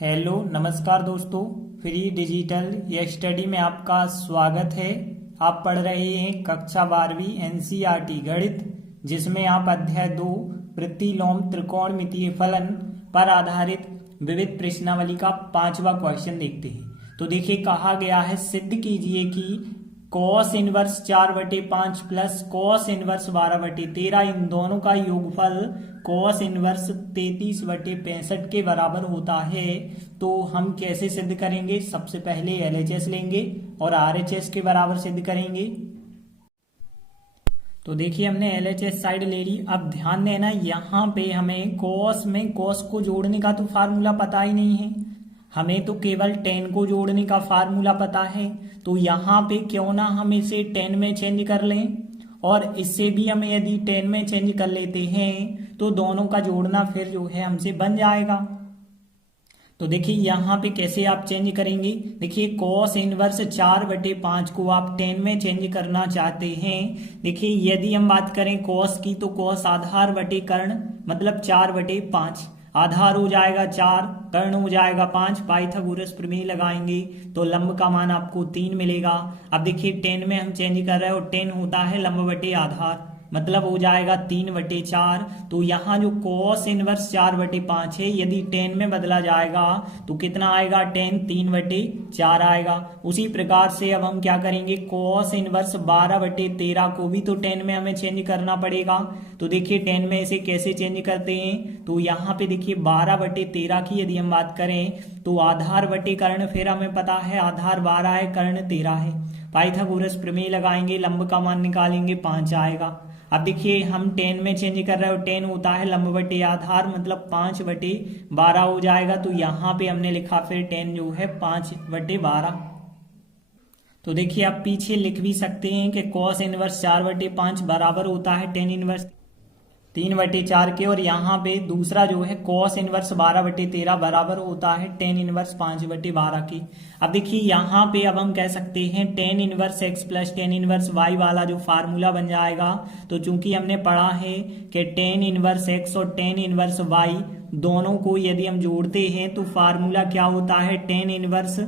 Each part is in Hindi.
हेलो नमस्कार दोस्तों। फ्री डिजिटल या स्टडी में आपका स्वागत है। आप पढ़ रहे हैं कक्षा 12वीं एनसीईआरटी गणित, जिसमें आप अध्याय 2 प्रतिलोम त्रिकोणमितीय फलन पर आधारित विविध प्रश्नावली का 5वां क्वेश्चन देखते हैं। तो देखिए, कहा गया है सिद्ध कीजिए कि cos inverse 4/5 plus cos inverse 12/13 इन दोनों का योगफल कॉस इनवर्स 33/65 के बराबर होता है। तो हम कैसे सिद्ध करेंगे? सबसे पहले एलएचएस लेंगे और आरएचएस के बराबर सिद्ध करेंगे। तो देखिए, हमने एलएचएस साइड ले ली। अब ध्यान देना, यहाँ पे हमें कॉस में कॉस को जोड़ने का तो फार्मूला पता ही नहीं है, हमें तो केवल टेन को जोड़ने का फार्मूला पता है। तो यहाँ पे क्यों ना हम इसे 10 में चेंज कर लें, और इससे भी हम यदि 10 में चेंज कर लेते हैं तो दोनों का जोड़ना फिर जो है हमसे बन जाएगा। तो देखिए, यहाँ पे कैसे आप चेंज करेंगे। देखिए, कॉस इनवर्स 4/5 को आप 10 में चेंज करना चाहते हैं। देखिए, यदि हम बात करें कॉस की, तो कॉस आधार बटे कर्ण मतलब 4/5, आधार हो जाएगा 4, कर्ण हो जाएगा 5। पाइथागोरस प्रमेय लगाएंगे तो लंब का मान आपको 3 मिलेगा। अब देखिए, 10 में हम चेंज कर रहे हैं और 10 होता है लंब बटे आधार, मतलब हो जाएगा 3/4। तो यहाँ जो कॉस इनवर्स 4/5 है, यदि 10 में बदला जाएगा तो कितना आएगा? 10 3/4 आएगा। उसी प्रकार से अब हम क्या करेंगे, कॉस इनवर्स 12/13 को भी तो 10 में हमें चेंज करना पड़ेगा। तो देखिए, 10 में इसे कैसे चेंज करते हैं। तो यहाँ पे देखिए 12/13 की यदि हम बात करें तो आधार बटे कर्ण, फिर हमें पता है आधार 12 है, कर्ण 13 है। पाइथागोरस प्रमेय लगाएंगे, लंब का मान निकालेंगे, 5 आएगा। अब देखिए, हम 10 में चेंज कर रहे हो, 10 होता है लंब बटे आधार मतलब 5/12 हो जाएगा। तो यहाँ पे हमने लिखा फिर 10 जो है 5/12। तो देखिए, आप पीछे लिख भी सकते हैं कि कॉस इनवर्स 4/5 बराबर होता है 10 इनवर्स 3/4 के, और यहाँ पे दूसरा जो है कॉस इनवर्स 12/13 बराबर होता है 10 इनवर्स 5/12 की। अब देखिए, यहाँ पे अब हम कह सकते हैं 10 inverse x plus 10 inverse y वाला जो फार्मूला बन जाएगा। तो चूंकि हमने पढ़ा है कि 10 इनवर्स x और 10 इनवर्स y दोनों को यदि हम जोड़ते हैं तो फार्मूला क्या होता है? 10 inverse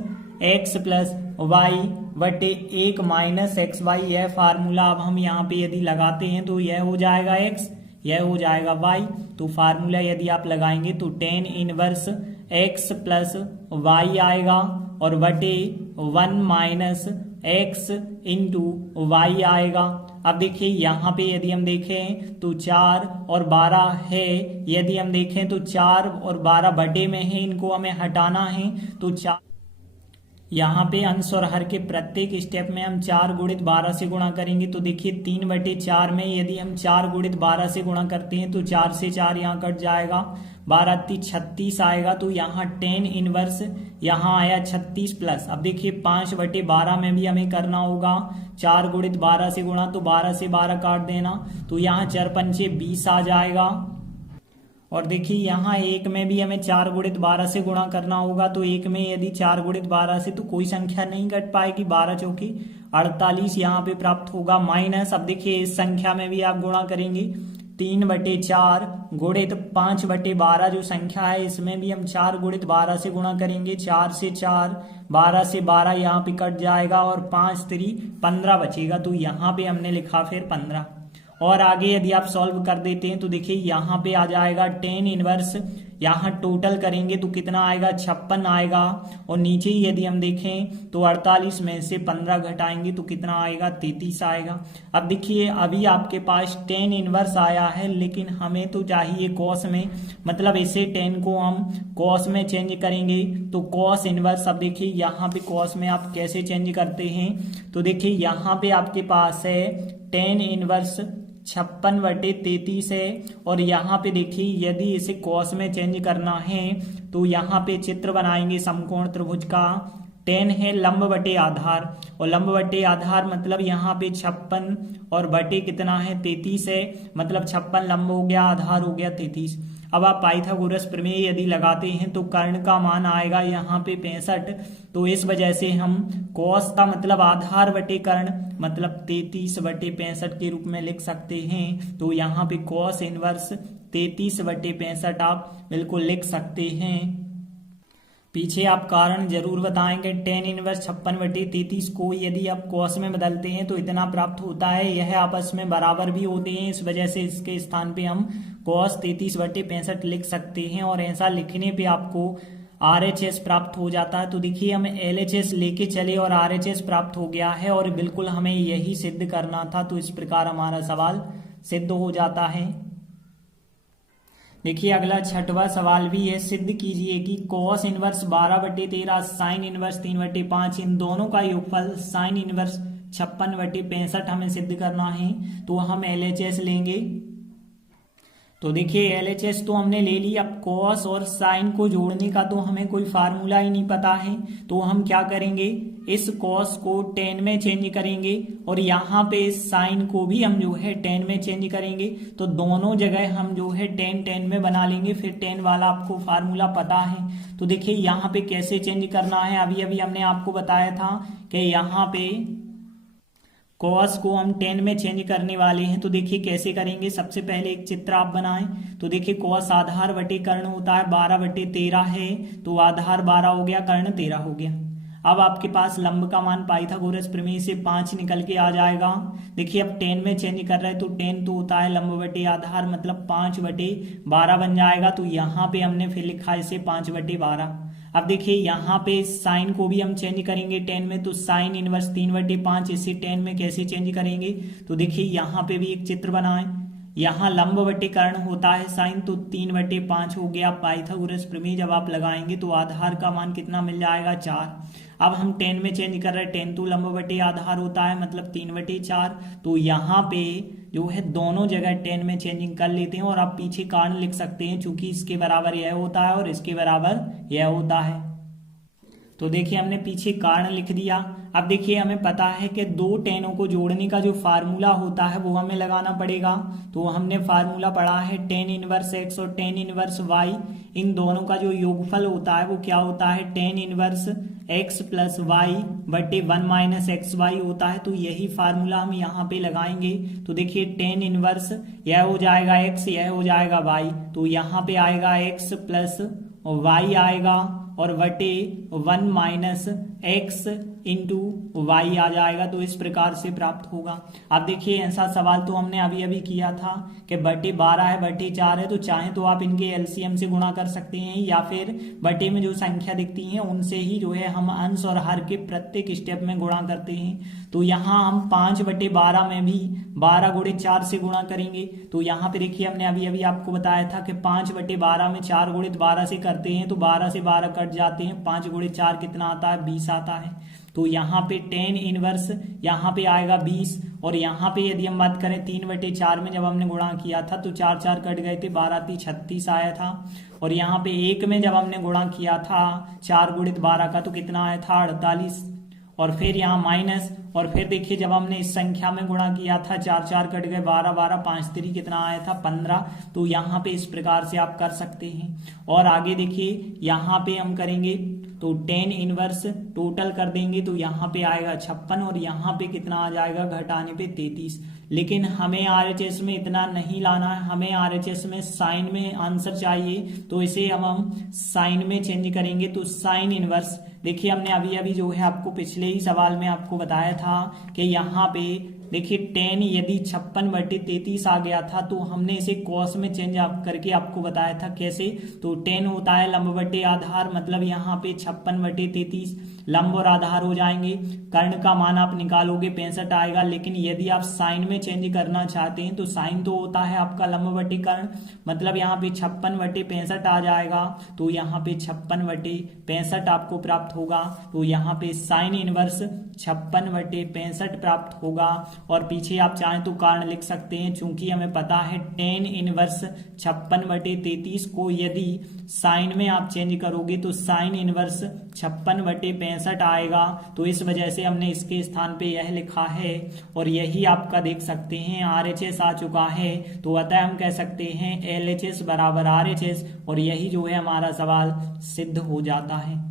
x plus y/1 minus xy। यह फार्मूला अब हम यहाँ पे यदि लगाते हैं तो यह हो जाएगा x, यह हो जाएगा y। तो फार्मूला यदि आप लगाएंगे तो 10 इनवर्स x प्लस y आएगा और बटे 1 माइनस x इंटू y आएगा। अब देखिए, यहाँ पे यदि हम देखें तो 4 और 12 है, यदि हम देखें तो 4 और 12 बटे में है, इनको हमें हटाना है। तो 4 यहाँ पे अंश और हर के प्रत्येक स्टेप में हम 4 गुणित 12 से गुणा करेंगे। तो देखिए, 3/4 में यदि हम 4 गुणित 12 से गुणा करते हैं तो 4 से 4 यहाँ कट जाएगा, 12 36 आएगा। तो यहाँ 10 इनवर्स यहाँ आया 36 प्लस। अब देखिए, 5/12 में भी हमें करना होगा 4 गुणित 12 से गुणा, तो 12 से 12 काट देना, तो यहाँ 4 पंचे 20 आ जाएगा। और देखिए, यहाँ 1 में भी हमें 4 गुणित 12 से गुणा करना होगा। तो 1 में यदि 4 गुणित 12 से तो कोई संख्या नहीं घट पाएगी, 12 चौकी 48 यहाँ पे प्राप्त होगा, माइनस। अब देखिए, इस संख्या में भी आप गुणा करेंगे, 3/4 गुणित 5/12 जो संख्या है इसमें भी हम 4 गुणित 12 से गुणा करेंगे, 4 से 4, 12 से 12 यहाँ पे कट जाएगा और 5 3 15 बचेगा। तो यहाँ पे हमने लिखा फिर 15। और आगे यदि आप सॉल्व कर देते हैं तो देखिए, यहाँ पे आ जाएगा 10 इनवर्स, यहाँ टोटल करेंगे तो कितना आएगा? 56 आएगा। और नीचे ही यदि हम देखें तो 48 में से 15 घटाएंगे तो कितना आएगा? 33 आएगा। अब देखिए, अभी आपके पास 10 इनवर्स आया है, लेकिन हमें तो चाहिए कॉस में, मतलब इसे 10 को हम कॉस में चेंज करेंगे। तो कॉस इनवर्स, अब देखिए यहाँ पे कॉस में आप कैसे चेंज करते हैं। तो देखिए, यहाँ पे आपके पास है 10 इनवर्स 56/33 है, और यहाँ पे देखिए यदि इसे कॉस में चेंज करना है तो यहाँ पे चित्र बनाएंगे समकोण त्रिभुज का। 10 है लंब बटे आधार, और लंब बटे आधार मतलब यहाँ पे 56 और बटे कितना है? 33 है, मतलब 56 लंब हो गया, आधार हो गया 33। अब आप पाइथागोरस प्रमेय यदि लगाते हैं तो कर्ण का मान आएगा यहाँ पे 65। तो इस वजह से हम कॉस का मतलब आधार बटे कर्ण मतलब 33/65 के रूप में लिख सकते हैं। तो यहाँ पे कॉस इनवर्स 33/65 आप बिल्कुल लिख सकते हैं। पीछे आप कारण जरूर बताएंगे। टेन इनवर्स 56/33 को यदि आप कॉस में बदलते हैं तो इतना प्राप्त होता है। यह आपस में बराबर भी होते हैं, इस वजह से इसके स्थान पे हम कॉस 33/65 लिख सकते हैं और ऐसा लिखने पे आपको RHS प्राप्त हो जाता है। तो देखिए हम LHS लेके चले और RHS प्राप्त हो गया है और बिल्कुल हमें यही सिद्ध करना था, तो इस प्रकार हमारा सवाल सिद्ध हो जाता है। देखिए अगला छठवां सवाल भी है, सिद्ध कीजिए कि कॉस इनवर्स 12/13 साइन इनवर्स 3/5 इन दोनों का योगफल साइन इनवर्स 56/65 हमें सिद्ध करना है। तो हम LHS लेंगे। तो देखिए LHS तो हमने ले ली, अब कॉस और साइन को जोड़ने का तो हमें कोई फार्मूला ही नहीं पता है। तो हम क्या करेंगे, इस कॉस को टेन में चेंज करेंगे और यहाँ पे इस साइन को भी हम जो है टेन में चेंज करेंगे। तो दोनों जगह हम जो है टेन में बना लेंगे, फिर टेन वाला आपको फार्मूला पता है। तो देखिए यहाँ पे कैसे चेंज करना है, अभी अभी हमने आपको बताया था कि यहाँ पे कॉस को हम 10 में चेंज करने वाले हैं। तो देखिए कैसे करेंगे, सबसे पहले एक चित्र आप बनाएं। तो देखिए कॉस आधार बटे कर्ण होता है, 12/13 है, तो आधार 12 हो गया, कर्ण 13 हो गया। अब आपके पास लंब का मान पाइथागोरस प्रमेय से 5 निकल के आ जाएगा। देखिए अब 10 में चेंज कर रहे हैं तो 10 तो होता है लंब बटे आधार, मतलब 5/12 बन जाएगा। तो यहाँ पे हमने फिर लिखा इसे 5/12। अब देखिए यहाँ पे साइन को भी हम चेंज करेंगे 10 में, तो साइन इनवर्स 3/5 इसे 10 में कैसे चेंज करेंगे। तो देखिए यहाँ पे भी एक चित्र बनाएं, यहाँ लंब बटे कर्ण होता है साइन, तो 3/5 हो गया। पाइथागोरस प्रमेय जब आप लगाएंगे तो आधार का मान कितना मिल जाएगा, 4। अब हम 10 में चेंज कर रहे हैं, 10 तो लंब बटे आधार होता है, मतलब 3/4। तो यहाँ पे जो है दोनों जगह 10 में चेंजिंग कर लेते हैं और आप पीछे कारण लिख सकते हैं, चूंकि इसके बराबर यह होता है और इसके बराबर यह होता है। तो देखिए हमने पीछे कारण लिख दिया। अब देखिए हमें पता है कि दो टेनों को जोड़ने का जो फार्मूला होता है वो हमें लगाना पड़ेगा। तो हमने फार्मूला पढ़ा है tan इनवर्स x और tan इनवर्स y, इन दोनों का जो योगफल होता है वो क्या होता है, tan inverse x plus y बटे 1 - xy होता है। तो यही फार्मूला हम यहाँ पे लगाएंगे। तो देखिए tan इनवर्स यह हो जाएगा x, यह हो जाएगा y, तो यहाँ पे आएगा x प्लस y आएगा और बटे 1 - x इंटू वाई आ जाएगा। तो इस प्रकार से प्राप्त होगा। अब देखिए ऐसा सवाल तो हमने अभी अभी किया था कि बटे 12 है बटे 4 है, तो चाहे तो आप इनके एलसीएम से गुणा कर सकते हैं या फिर बटे में जो संख्या दिखती है उनसे ही जो है हम अंश और हर के प्रत्येक स्टेप में गुणा करते हैं। तो यहाँ हम 5/12 में भी 12 × 4 से गुणा करेंगे। तो यहाँ पे देखिए हमने अभी अभी आपको बताया था कि 5/12 में 4 × 12 से करते हैं तो 12 से 12 कट जाते हैं, 5 × 4 कितना आता है, 20 आता है। तो यहाँ पे tan इनवर्स यहाँ पे आएगा 20 और यहाँ पे यदि हम बात करें 3/4 में जब हमने गुणा किया था तो 4 4 कट गए थे, 12 × 36 आया था। और यहाँ पे 1 में जब हमने गुणा किया था 4 × 12 का तो कितना आया था, 48। और फिर यहाँ माइनस, और फिर देखिए जब हमने इस संख्या में गुणा किया था 4 4 कट गए, 12 12 5 3 कितना आया था, 15। तो यहाँ पे इस प्रकार से आप कर सकते हैं। और आगे देखिए यहाँ पे हम करेंगे तो tan इनवर्स टोटल कर देंगे तो यहाँ पे आएगा 56 और यहाँ पे कितना आ जाएगा, घटाने पे 33। लेकिन हमें RHS में इतना नहीं लाना है, हमें RHS में साइन में आंसर चाहिए। तो इसे हम साइन में चेंज करेंगे। तो साइन इनवर्स देखिए हमने अभी अभी जो है आपको पिछले ही सवाल में आपको बताया था कि यहाँ पे देखिए tan यदि 56/33 आ गया था तो हमने इसे कॉस में चेंज करके आपको बताया था कैसे। तो tan होता है लंब बटे आधार, मतलब यहाँ पे 56/33 लंब और आधार हो जाएंगे। कर्ण का मान आप निकालोगे 65 आएगा। लेकिन यदि आप साइन में चेंज करना चाहते हैं तो साइन तो होता है आपका लंब बटे कर्ण, मतलब यहाँ पे 56/65 आ जाएगा। तो यहाँ पे 56/65 आपको प्राप्त होगा। तो यहाँ पे साइन इनवर्स 56/65 प्राप्त होगा। और पीछे आप चाहें तो कारण लिख सकते हैं, चूंकि हमें पता है tan इनवर्स 56/33 को यदि साइन में आप चेंज करोगे तो साइन इनवर्स 56/65 आएगा। तो इस वजह से हमने इसके स्थान पे यह लिखा है और यही आपका देख सकते हैं RHS आ चुका है। तो अतः हम कह सकते हैं LHS बराबर RHS और यही जो है हमारा सवाल सिद्ध हो जाता है।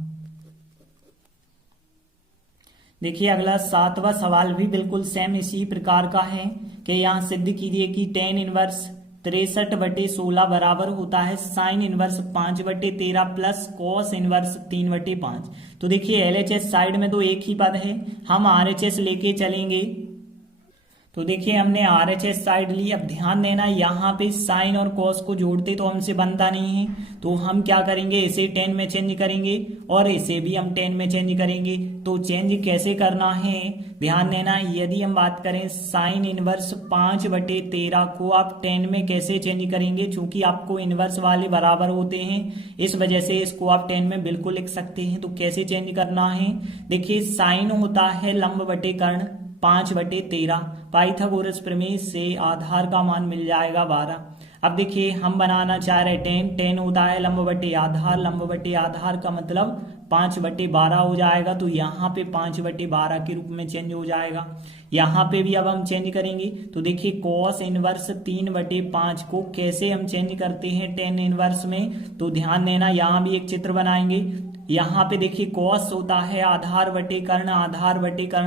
देखिए अगला 7वां सवाल भी बिल्कुल सेम इसी प्रकार का है कि यहाँ सिद्ध कीजिए कि tan इनवर्स 63/16 बराबर होता है sine inverse 5/13 plus cos inverse 3/5। तो देखिए LHS साइड में तो एक ही पद है, हम RHS लेके चलेंगे। तो देखिए हमने RHS साइड ली। अब ध्यान देना यहाँ पे साइन और कॉस को जोड़ते तो हमसे बनता नहीं है, तो हम क्या करेंगे, इसे 10 में चेंज करेंगे और इसे भी हम 10 में चेंज करेंगे। तो चेंज कैसे करना है ध्यान देना। यदि हम बात करें साइन इनवर्स 5/13 को आप 10 में कैसे चेंज करेंगे, चूंकि आपको इनवर्स वाले बराबर होते हैं इस वजह से इसको आप 10 में बिल्कुल लिख सकते हैं। तो कैसे चेंज करना है, देखिए साइन होता है लंब बटे कर्ण 5/13। पाइथागोरस प्रमेय से आधार का मान मिल जाएगा 12। अब देखिए हम बनाना चाह रहे 10 होता है लंब बटे आधार का मतलब 5/12 हो जाएगा। तो यहाँ पे 5/12 के रूप में चेंज हो जाएगा। यहाँ पे भी अब हम चेंज करेंगे। तो देखिए कॉस इनवर्स 3/5 को कैसे हम चेंज करते हैं 10 इनवर्स में, तो ध्यान देना यहाँ भी एक चित्र बनाएंगे। यहाँ पे देखिए कॉस होता है आधार बटे कर्ण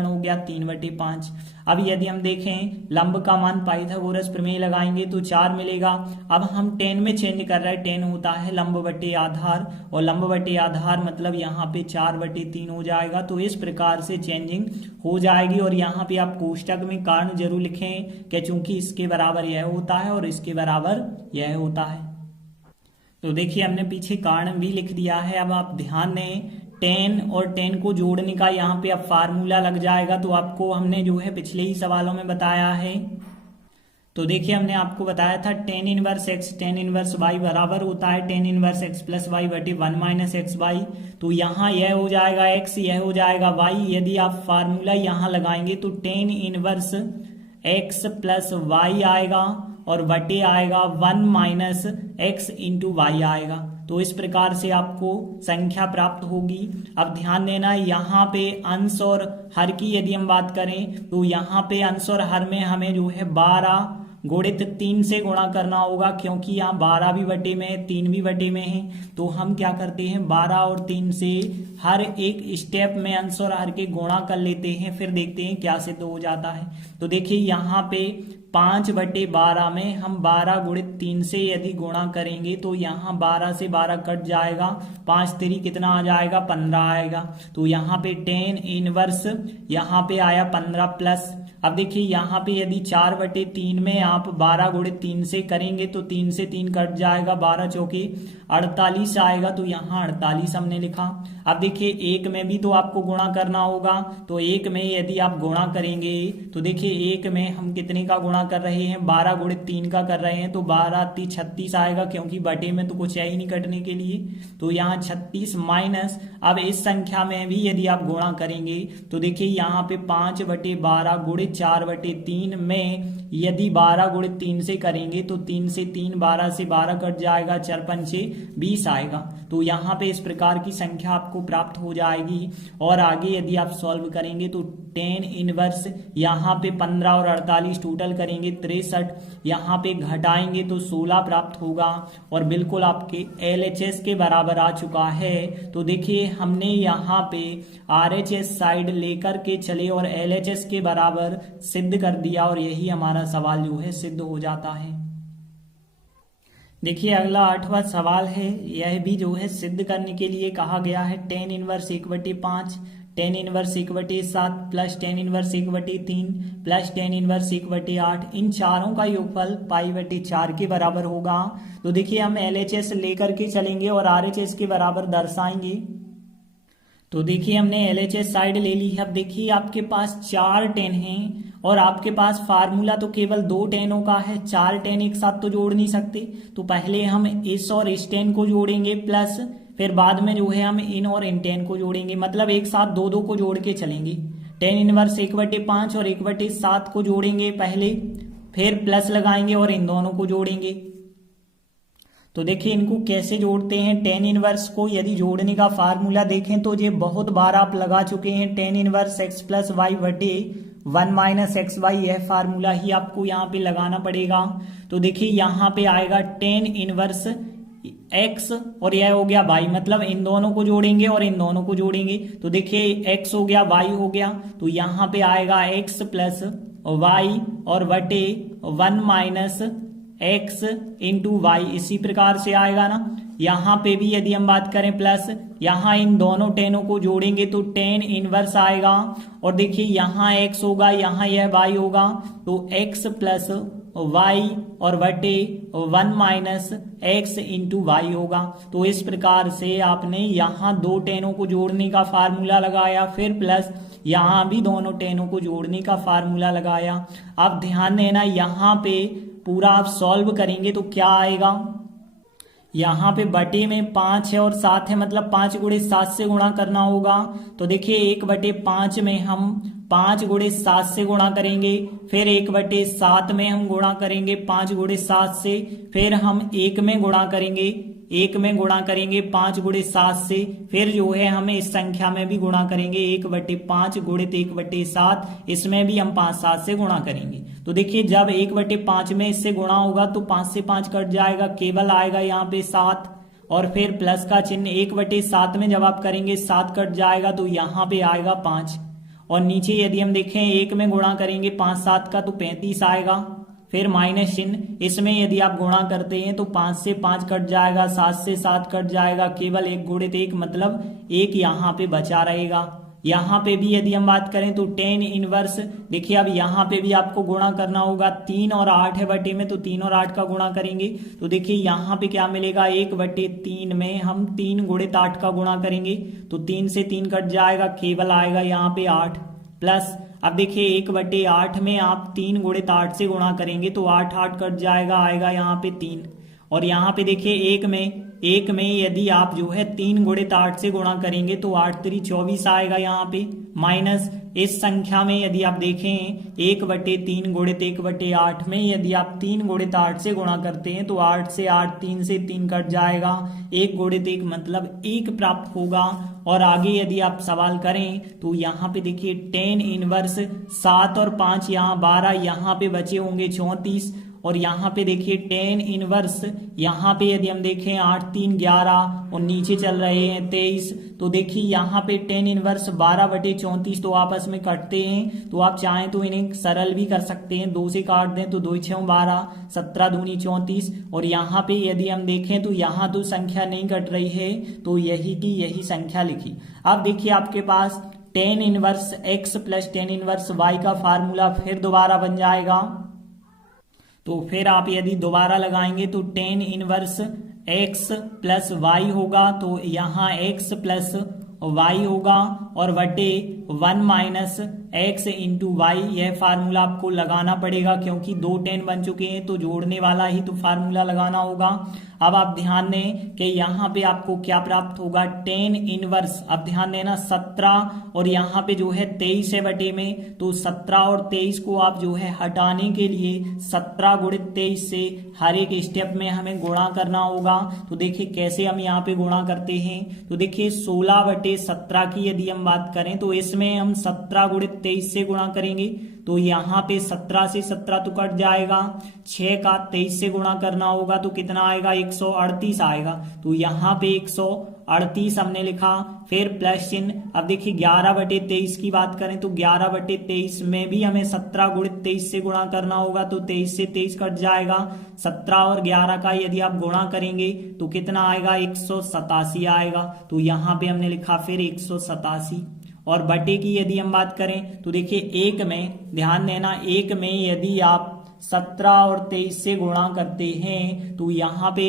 हो गया 3/5। अब यदि हम देखें लंब का मान पाइथागोरस प्रमेय लगाएंगे तो 4 मिलेगा। अब हम 10 में चेंज कर रहे हैं, 10 होता है लंब बटे आधार और लंब बटे आधार मतलब यहाँ पे 4/3 हो जाएगा। तो इस प्रकार से चेंजिंग हो जाएगी। और यहाँ पे आप कोष्टक में कारण जरूर लिखें कि चूंकि इसके बराबर यह होता है और इसके बराबर यह होता है। तो देखिए हमने पीछे कारण भी लिख दिया है। अब आप ध्यान दें 10 और 10 को जोड़ने का यहाँ पे अब फार्मूला लग जाएगा। तो आपको हमने जो है पिछले ही सवालों में बताया है। तो देखिए हमने आपको बताया था tan inverse x tan inverse y बराबर होता है tan inverse x plus y बटे 1 माइनस एक्स वाई। तो यहाँ यह हो जाएगा x, यह हो जाएगा y। यदि आप फार्मूला यहाँ लगाएंगे तो tan inverse x plus y आएगा और बटे आएगा 1 माइनस एक्स इंटू वाई आएगा। तो इस प्रकार से आपको संख्या प्राप्त होगी। अब ध्यान देना यहाँ पे अंश और हर की यदि हम बात करें तो यहाँ पे अंश और हर में हमें जो है 12 गुणित 3 से गुणा करना होगा, क्योंकि यहाँ 12 भी बटे में है 3 भी बटे में है। तो हम क्या करते हैं 12 और 3 से हर एक स्टेप में अंश और हर के गुणा कर लेते हैं, फिर देखते हैं क्या सिद्ध हो जाता है। तो देखिए यहाँ पे 5/12 में हम 12 गुणित 3 से यदि गुणा करेंगे तो यहाँ 12 से 12 कट जाएगा, 5 3 कितना आ जाएगा 15 आएगा। तो यहाँ पे tan इनवर्स यहाँ पे आया 15 प्लस। अब देखिए यहाँ पे यदि 4/3 में आप 12 गुणित 3 से करेंगे तो 3 से 3 कट जाएगा, 12 चौके 48 आएगा। तो यहाँ 48 हमने लिखा। अब देखिए एक में भी तो आपको गुणा करना होगा। तो एक में यदि आप गुणा करेंगे तो देखिए एक में हम कितने का गुणा कर रहे हैं 12 गुणित 3 का कर रहे हैं। तो 12 3 36 आएगा, क्योंकि बटे में तो कुछ है ही नहीं कटने के लिए। तो यहाँ 36 माइनस अब इस संख्या में भी यदि आप गुणा करेंगे तो देखिए यहाँ पे 5/12 गुणित 4/3 में यदि 12 गुणित 3 से करेंगे तो 3 से 3 12 से 12 कट जाएगा, 4 पंचे 20 आएगा। तो यहाँ पे इस प्रकार की संख्या आपको प्राप्त हो जाएगी। और आगे यदि आप सॉल्व करेंगे तो tan इनवर्स यहाँ पे 15 और 48 टोटल करेंगे 63, यहाँ पे घटाएंगे तो 16 प्राप्त होगा और बिल्कुल आपके LHS के बराबर आ चुका है। तो देखिए हमने यहाँ पे RHS साइड लेकर के चले और LHS के बराबर सिद्ध कर दिया और यही हमारा सवाल जो है सिद्ध हो जाता है। देखिए अगला 8वां सवाल है, यह भी जो है सिद्ध करने के लिए कहा गया है tan inverse 1/5 tan inverse 1/7 plus tan inverse 1/3 plus tan inverse 1/8, इन चारों का योगफल π/4 के बराबर होगा। तो देखिए हम LHS लेकर के चलेंगे और RHS के बराबर दर्शाएंगे। तो देखिए हमने LHS साइड ले ली। अब देखिए आपके पास 4 tan हैं और आपके पास फार्मूला तो केवल 2 tan का है, 4 tan एक साथ तो जोड़ नहीं सकते। तो पहले हम इस और इस tan को जोड़ेंगे प्लस फिर बाद में जो है हम इन और इन tan को जोड़ेंगे, मतलब एक साथ 2 को जोड़ के चलेंगे। tan इनवर्स 1/5 और 1/7 को जोड़ेंगे पहले, फिर प्लस लगाएंगे और इन दोनों को जोड़ेंगे। तो देखिए इनको कैसे जोड़ते हैं। tan इनवर्स को यदि जोड़ने का फार्मूला देखें तो ये बहुत बार आप लगा चुके हैं, tan inverse x plus y बटे 1 माइनस एक्स वाई, यह फार्मूला ही आपको यहाँ पे लगाना पड़ेगा। तो देखिए यहाँ पे आएगा tan इनवर्स x और यह हो गया y, मतलब इन दोनों को जोड़ेंगे और इन दोनों को जोड़ेंगे। तो देखिए x हो गया y हो गया, तो यहाँ पे आएगा x प्लस y और बटे 1 माइनस x इंटू वाई, इसी प्रकार से आएगा ना। यहाँ पे भी यदि हम बात करें प्लस, यहाँ इन दोनों टेनों को जोड़ेंगे तो टेन इनवर्स आएगा। और देखिए यहाँ x होगा, यहाँ यह y होगा, तो x प्लस वाई और बटे 1 माइनस एक्स इंटू वाई होगा। तो इस प्रकार से आपने यहाँ दो टेनों को जोड़ने का फार्मूला लगाया, फिर प्लस यहाँ भी दोनों टेनों को जोड़ने का फार्मूला लगाया। अब ध्यान देना, यहाँ पे पूरा आप सॉल्व करेंगे तो क्या आएगा, यहाँ पे बटे में 5 है और 7 है, मतलब 5 गुणे 7 से गुणा करना होगा। तो देखिए 1/5 में हम 5 गुणे 7 से गुणा करेंगे, फिर 1/7 में हम गुणा करेंगे 5 गुणे 7 से, फिर हम 1 में गुणा करेंगे, 1 में गुणा करेंगे 5 गुणे 7 से, फिर जो है हमें इस संख्या में भी गुणा करेंगे 1/5 गुणित 1/7, इसमें भी हम 5-7 से गुणा करेंगे। तो देखिए जब 1/5 में इससे गुणा होगा तो 5 से 5 कट जाएगा, केवल आएगा यहाँ पे 7, और फिर प्लस का चिन्ह 1/7 में जब आप करेंगे 7 कट जाएगा तो यहाँ पे आएगा 5, और नीचे यदि हम देखें 1 में गुणा करेंगे 5-7 का तो 35 आएगा, फिर माइनस चिन्ह, इसमें यदि आप गुणा करते हैं तो 5 से 5 कट जाएगा, 7 से 7 कट जाएगा, केवल 1 गुणित 1 मतलब 1 यहाँ पे बचा रहेगा। यहाँ पे भी यदि हम बात करें तो टेन इनवर्स, देखिए अब यहाँ पे भी आपको गुणा करना होगा, 3 और 8 है बटे में, तो 3 और 8 का गुणा करेंगे तो देखिए यहाँ पे क्या मिलेगा, 1/3 में हम 3 गुणित 8 का गुणा करेंगे तो 3 से 3 कट जाएगा, केवल आएगा यहाँ पे 8, प्लस अब देखिए 1/8 में आप 3 गुणित 8 से गुणा करेंगे तो 8 कट जाएगा, आएगा यहाँ पे 3, और यहाँ पे देखिए 1 में यदि आप जो है 3 गुणित 8 से गुणा करेंगे तो 8 3 24 आएगा यहाँ पे, माइनस इस संख्या में यदि आप देखें 1/3 गुणित 1/8 में यदि आप 3 गुणित 8 से गुणा करते हैं तो 8 से 8, 3 से 3 कट जाएगा, 1 गुणित 1 मतलब 1 प्राप्त होगा। और आगे यदि आप सवाल करें तो यहाँ पे देखिए टेन इनवर्स 7 और 5 यहाँ 12, यहाँ पे बचे होंगे 34, और यहाँ पे देखिए टेन इनवर्स यहाँ पे यदि हम देखें 8 3 11 और नीचे चल रहे हैं 23, तो देखिए यहाँ पे टेन इनवर्स 12/34 तो आपस में कटते हैं, तो आप चाहें तो इन्हें सरल भी कर सकते हैं, 2 से काट दें तो 2 6 12, 17 दूनी 34, और यहाँ पे यदि हम देखें तो यहाँ तो संख्या नहीं कट रही है, तो यही की यही संख्या लिखी। अब देखिए आपके पास ten inverse x plus ten inverse y का फार्मूला फिर दोबारा बन जाएगा। तो फिर आप यदि दोबारा लगाएंगे तो tan inverse x plus y होगा, तो यहाँ x प्लस वाई होगा और बटे 1 माइनस एक्स इंटू वाई, यह फार्मूला आपको लगाना पड़ेगा क्योंकि 2 टेन बन चुके हैं तो जोड़ने वाला ही तो फार्मूला लगाना होगा। अब आप ध्यान दें कि यहाँ पे आपको क्या प्राप्त होगा, टेन इनवर्स, अब ध्यान देना 17 और यहाँ पे जो है 23 है बटे में, तो 17 और 23 को आप जो है हटाने के लिए 17 गुणित 23 से हर एक स्टेप में हमें गुणा करना होगा। तो देखिए कैसे हम यहाँ पे गुणा करते हैं, तो देखिए 16/17 की यदि हम बात करें तो इसमें हम 17 गुणित 23 से गुणा करेंगे, तो यहाँ पे 17 से 17 तो कट जाएगा, 6 का 23 से गुणा करना होगा तो कितना आएगा, 138 आएगा, तो यहाँ पे 138 हमने लिखा, फिर प्लस चिन्ह। अब देखिए 11/23 की बात करें तो 11/23 में भी हमें 17 गुणित 23 से गुणा करना होगा, तो 23 से 23 कट जाएगा, 17 और 11 का यदि आप गुणा करेंगे तो कितना आएगा, 187 आएगा, तो यहाँ पे हमने लिखा फिर 187। और बटे की यदि हम बात करें तो देखिए 1 में ध्यान देना, 1 में यदि आप 17 और 23 से गुणा करते हैं तो यहाँ पे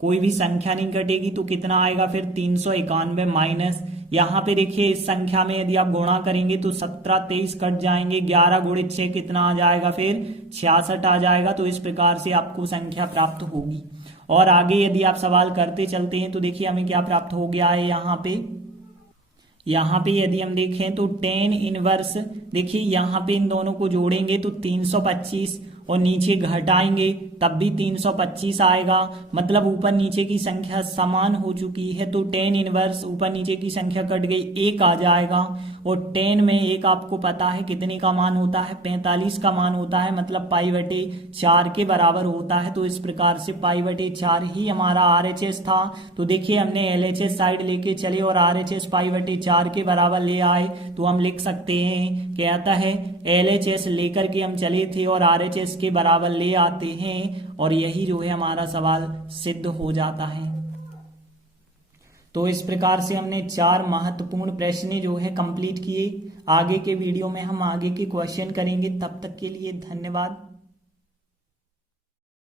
कोई भी संख्या नहीं कटेगी, तो कितना आएगा फिर 391 माइनस, यहाँ पे देखिए इस संख्या में यदि आप गुणा करेंगे तो 17 23 कट जाएंगे, 11 गुणित 6 कितना आ जाएगा, फिर 66 आ जाएगा। तो इस प्रकार से आपको संख्या प्राप्त होगी। और आगे यदि आप सवाल करते चलते हैं तो देखिए हमें क्या प्राप्त हो गया है, यहाँ पे यदि हम देखें तो टेन इनवर्स, देखिए यहाँ पे इन दोनों को जोड़ेंगे तो 325 और नीचे घटाएंगे तब भी 325 आएगा, मतलब ऊपर नीचे की संख्या समान हो चुकी है, तो टेन इनवर्स ऊपर नीचे की संख्या कट गई, 1 आ जाएगा। और 10 में 1 आपको पता है कितने का मान होता है, 45 का मान होता है, मतलब π/4 के बराबर होता है। तो इस प्रकार से π/4 ही हमारा RHS था। तो देखिए हमने LHS साइड लेके चले और RHS π/4 के बराबर ले आए, तो हम लिख सकते हैं कहता है LHS लेकर के हम चले थे और RHS इसके बराबर ले आते हैं और यही जो है हमारा सवाल सिद्ध हो जाता है। तो इस प्रकार से हमने 4 महत्वपूर्ण प्रश्न जो है कंप्लीट किए। आगे के वीडियो में हम आगे के क्वेश्चन करेंगे। तब तक के लिए धन्यवाद।